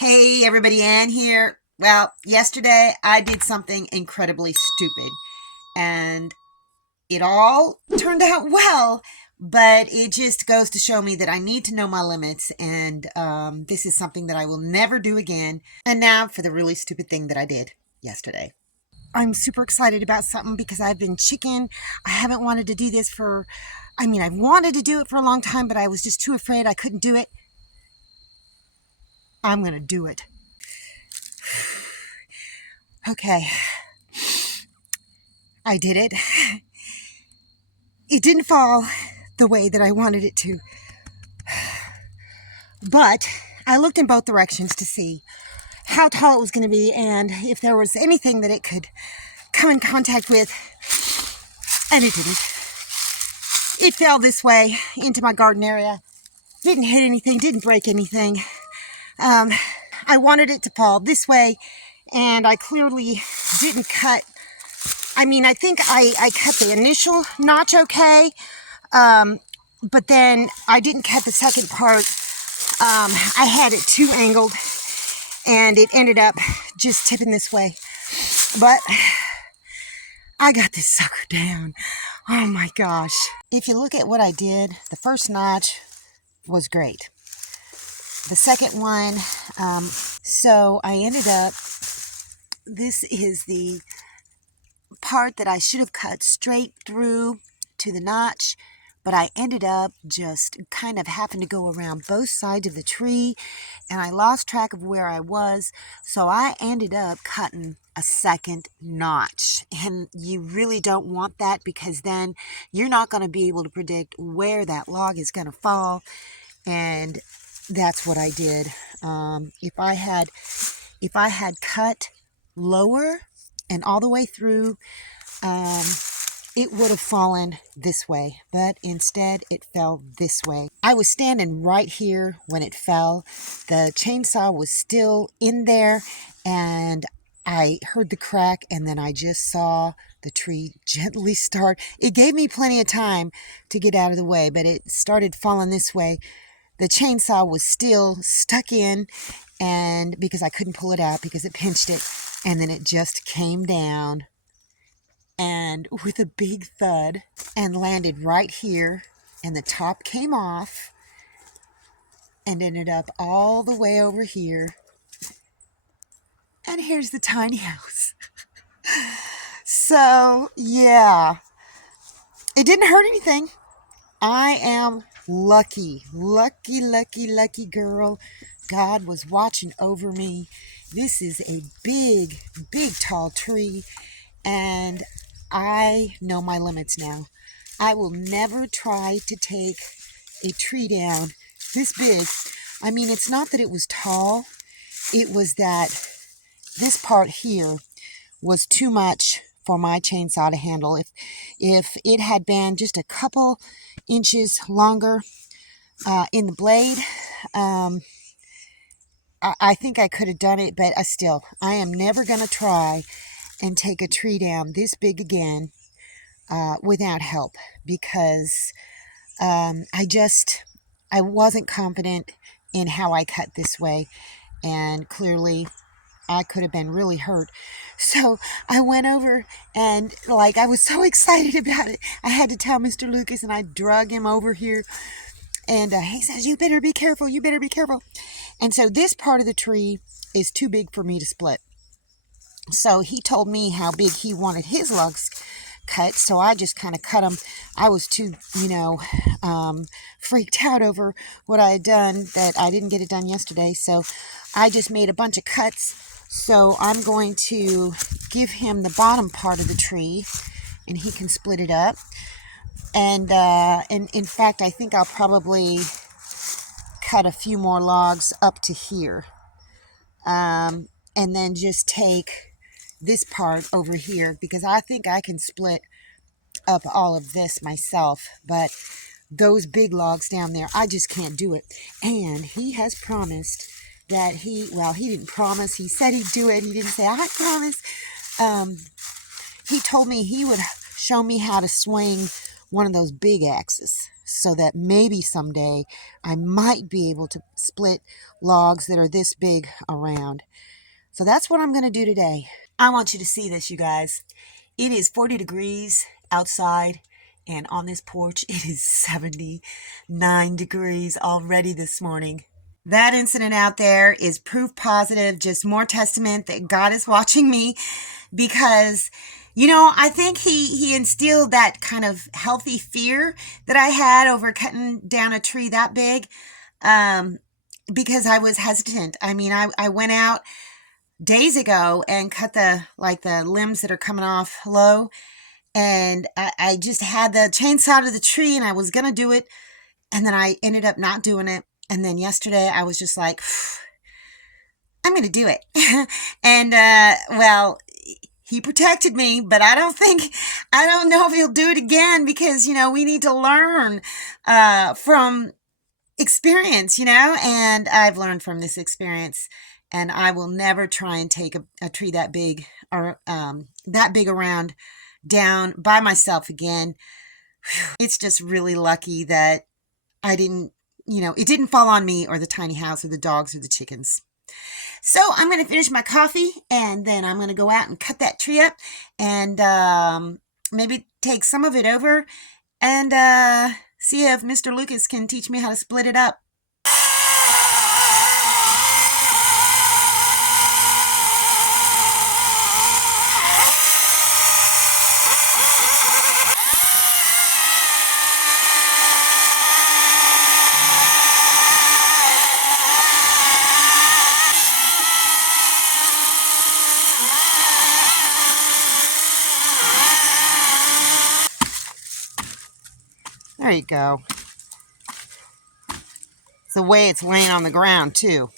Hey everybody, Ann here. Well, yesterday I did something incredibly stupid and it all turned out well, but it just goes to show me that I need to know my limits and this is something that I will never do again. And now for the really stupid thing that I did yesterday. I'm super excited about something because I've been chicken. I haven't wanted to do this I've wanted to do it for a long time, but I was just too afraid I couldn't do it. I'm going to do it. Okay. I did it. It didn't fall the way that I wanted it to. But I looked in both directions to see how tall it was going to be and if there was anything that it could come in contact with. And it didn't. It fell this way into my garden area. Didn't hit anything, didn't break anything. I wanted it to fall this way, and I clearly didn't cut. I think I cut the initial notch okay, but then I didn't cut the second part. I had it too angled, and it ended up just tipping this way. But I got this sucker down. Oh my gosh. If you look at what I did, the first notch was great. The second one, so I ended up, this is the part that I should have cut straight through to the notch, but I ended up just kind of having to go around both sides of the tree, and I lost track of where I was, so I ended up cutting a second notch. And you really don't want that, because then you're not going to be able to predict where that log is going to fall, and that's what I did. If I had cut lower and all the way through, it would have fallen this way, but instead it fell this way. I was standing right here when it fell. The chainsaw was still in there, and I heard the crack, and then I just saw the tree gently start. It gave me plenty of time to get out of the way, but it started falling this way. The chainsaw was still stuck in, and because I couldn't pull it out because it pinched it, and then it just came down and with a big thud and landed right here, and the top came off and ended up all the way over here. And here's the tiny house. So yeah, it didn't hurt anything. I am lucky girl. God was watching over me. This is a big tall tree, and I know my limits now. I will never try to take a tree down this big. It's not that it was tall, it was that this part here was too much for my chainsaw to handle. If it had been just a couple inches longer in the blade, I think I could have done it, but still, I am never going to try and take a tree down this big again without help, because I wasn't confident in how I cut this way, and clearly I could have been really hurt. So I went over, and I was so excited about it, I had to tell Mr. Lucas, and I drug him over here, and he says, you better be careful, you better be careful. And so this part of the tree is too big for me to split. So he told me how big he wanted his logs cut, so I just kind of cut them. I was too, freaked out over what I had done that I didn't get it done yesterday, so I just made a bunch of cuts. So I'm going to give him the bottom part of the tree, and he can split it up. And in fact, I think I'll probably cut a few more logs up to here, and then just take this part over here, because I think I can split up all of this myself, but those big logs down there, I just can't do it. And he has promised that he didn't promise, he said he'd do it. He didn't say, I promise. He told me he would show me how to swing one of those big axes. so that maybe someday I might be able to split logs that are this big around. So that's what I'm going to do today. I want you to see this, you guys. It is 40 degrees outside, and on this porch, it is 79 degrees already this morning. That incident out there is proof positive, just more testament that God is watching me, because, you know, I think he instilled that kind of healthy fear that I had over cutting down a tree that big, because I was hesitant. I mean, I went out days ago and cut the limbs that are coming off low, and I just had the chainsaw to the tree and I was gonna do it, and then I ended up not doing it. And then yesterday I was just like, I'm gonna do it. And well, he protected me, but I don't know if he'll do it again, because, you know, we need to learn from experience, you know, and I've learned from this experience, and I will never try and take a tree that big, or that big around, down by myself again. It's just really lucky that I didn't, you know, it didn't fall on me or the tiny house or the dogs or the chickens. So I'm going to finish my coffee, and then I'm going to go out and cut that tree up, and maybe take some of it over and see if Mr. Lucas can teach me how to split it up. There you go. It's the way it's laying on the ground, too.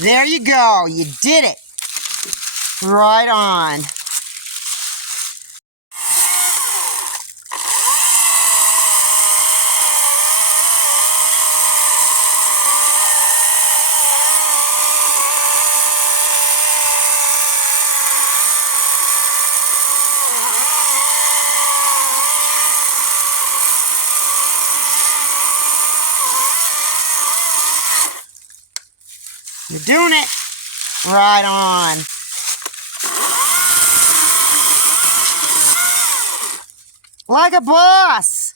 There you go. You did it. Right on. You're doing it. Right on. Like a boss.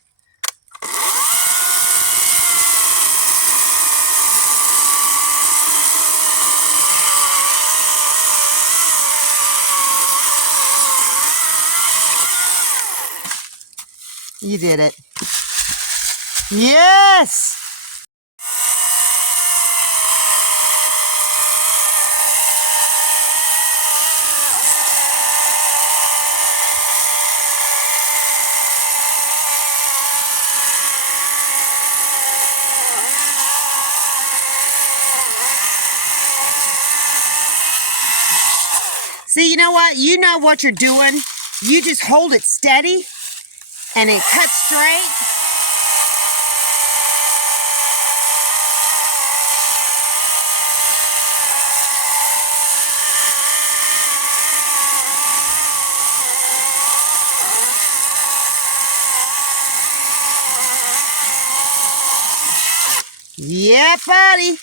You did it. Yes! See, you know what? You know what you're doing. You just hold it steady, and it cuts straight. Yeah, buddy.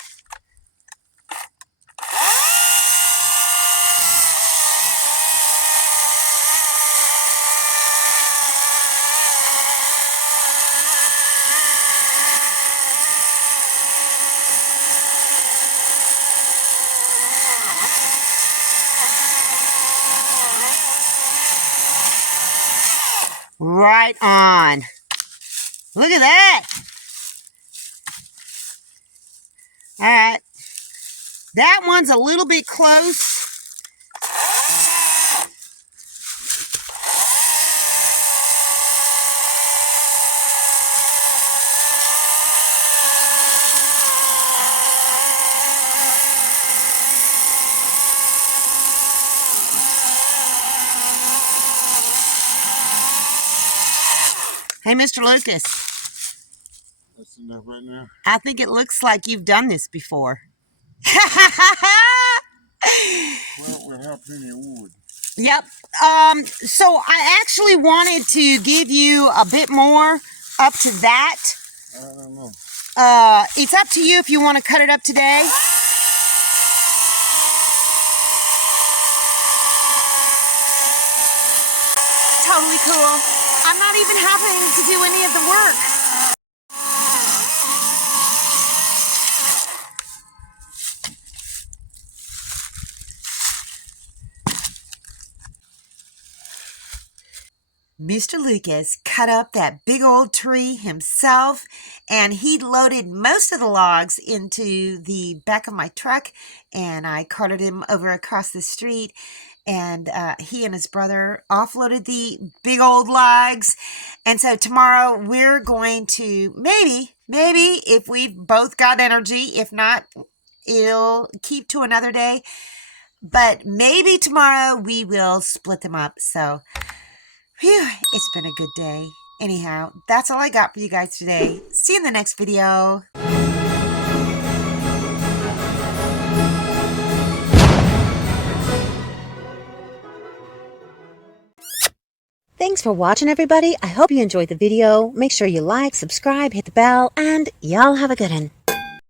Right on. Look at that. All right. That one's a little bit close. Hey, Mr. Lucas. That's enough right now. I think it looks like you've done this before. Well, we'll have plenty of wood. Yep. So I actually wanted to give you a bit more up to that. I don't know. It's up to you if you want to cut it up today. Totally cool. I'm not even having to do any of the work. Mr. Lucas cut up that big old tree himself, and he loaded most of the logs into the back of my truck, and I carted him over across the street, and he and his brother offloaded the big old logs. And so tomorrow we're going to maybe if we've both got energy, if not, it'll keep to another day, but maybe tomorrow we will split them up. So phew, it's been a good day. Anyhow, that's all I got for you guys today. See you in the next video. Thanks for watching, everybody. I hope you enjoyed the video. Make sure you like, subscribe, hit the bell, and y'all have a good one.